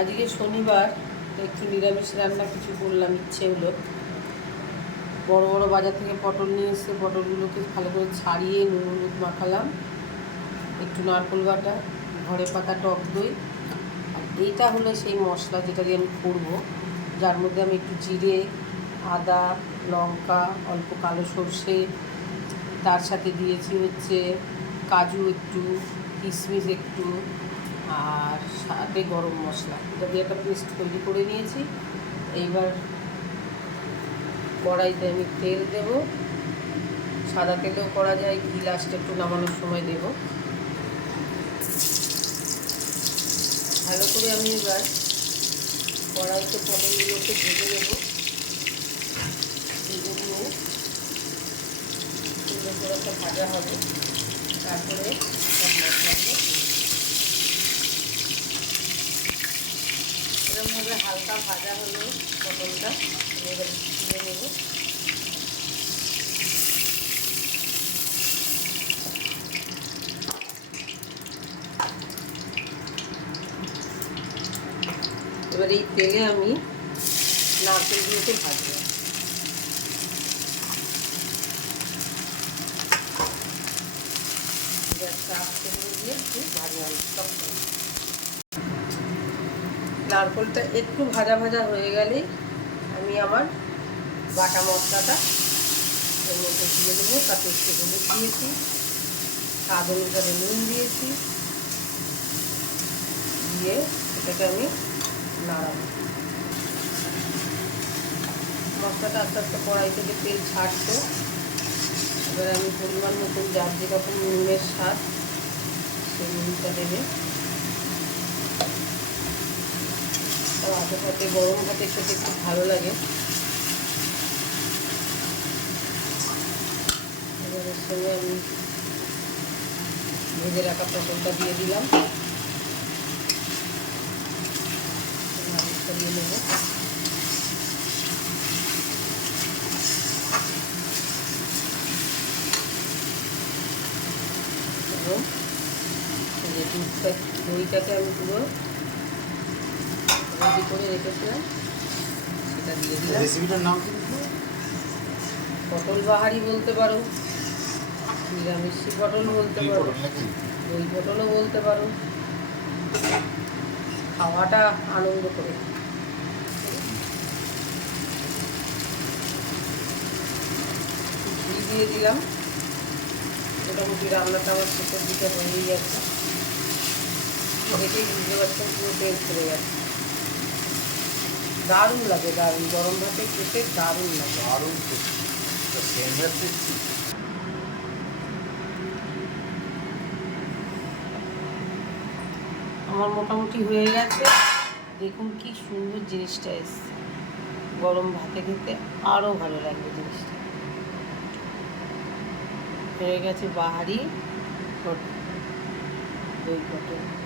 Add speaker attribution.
Speaker 1: আজকে শনিবার একটু নিরামিষ রান্না কিছু করলাম, ইচ্ছে হলো। বড় বড় বাজার থেকে পটল নিয়ে এসে পটলগুলোকে ভালো করে ছাড়িয়ে নুন হলুদ মাখালাম, একটু নারকোল বাটা ঘরে পাতা, টক দই। আর এইটা হলো সেই মশলা যেটা দিয়ে আমি করব, যার মধ্যে আমি একটু জিরে, আদা, লঙ্কা, অল্প কালো সর্ষে, তার সাথে দিয়েছি হচ্ছে কাজু একটু, কিশমিশ একটু আর সাথে গরম মশলা। এটা দিয়ে একটা পেস্ট তৈরি করে নিয়েছি। এইবার কড়াইতে আমি তেল দেব। সাদা তেলেও করা যায়, ঘি লাস্টে একটু নামানোর সময় দেব। ভালো করে আমি এবার কড়াইতে পটলগুলোকে ভেজে নেব। সুন্দর করে একটা ভাজা হবে। তারপরে মশলাগুলো এরকমভাবে হালকা ভাজা হলো পটলটা আমি এবার তুলে নেব এবার এই তেলে আমি নারকেলগুলোকে ভাজবো। গ্যাসটা আস্তে করে দিয়ে একটু ভাজলাম সব নারকোলটা একটু ভাজা ভাজা হয়ে গেলেই আমি আমার বাটা মশলাটা এর মধ্যে দিয়ে দেবো, তাতে একটু হলুদ দিয়েছি, স্বাদ অনুসারে নুন দিয়েছি, দিয়ে এটাকে আমি নাড়াবো। মশলাটা আস্তে আস্তে কড়াই থেকে তেল ছাড়ছে। এবার আমি পরিমাণ মতন যার যেরকম নুনের স্বাদ, সেই নুনটা দেবে। ভাতের সাথে গরম ভাতের খেতে খুব ভালো লাগে। এর সঙ্গে আমি ভেজে রাখা পটলটা দিয়ে দিলাম। দিয়ে নেব দইটাকে আমি পুরো রেডি করে রেখেছিলাম। সেটা দিয়ে দিলাম।
Speaker 2: রেসিপিটার নাম কি?
Speaker 1: পটল বাহারি বলতে পারো নিরামিষি পটল বলতে পারো দই পটলও বলতে পারো। খাওয়াটা আনন্দ করে। ঘি দিয়ে দিলাম। মোটামুটি রান্নাটা আমার শেষের দিকে হয়েই যাচ্ছে দেখেই বুঝতে পারছেন পুরো তেল ছেড়ে যাচ্ছে দারুণ লাগে দারুণ। গরম ভাতে খেতে দারুণ লাগে।
Speaker 2: দারুণ
Speaker 1: আমার মোটামুটি হয়ে গেছে। দেখুন কি সুন্দর জিনিসটা এসছে। গরম ভাতে খেতে আরও ভালো লাগবে জিনিসটা। হয়ে গেছে বাহারি। দই পটল।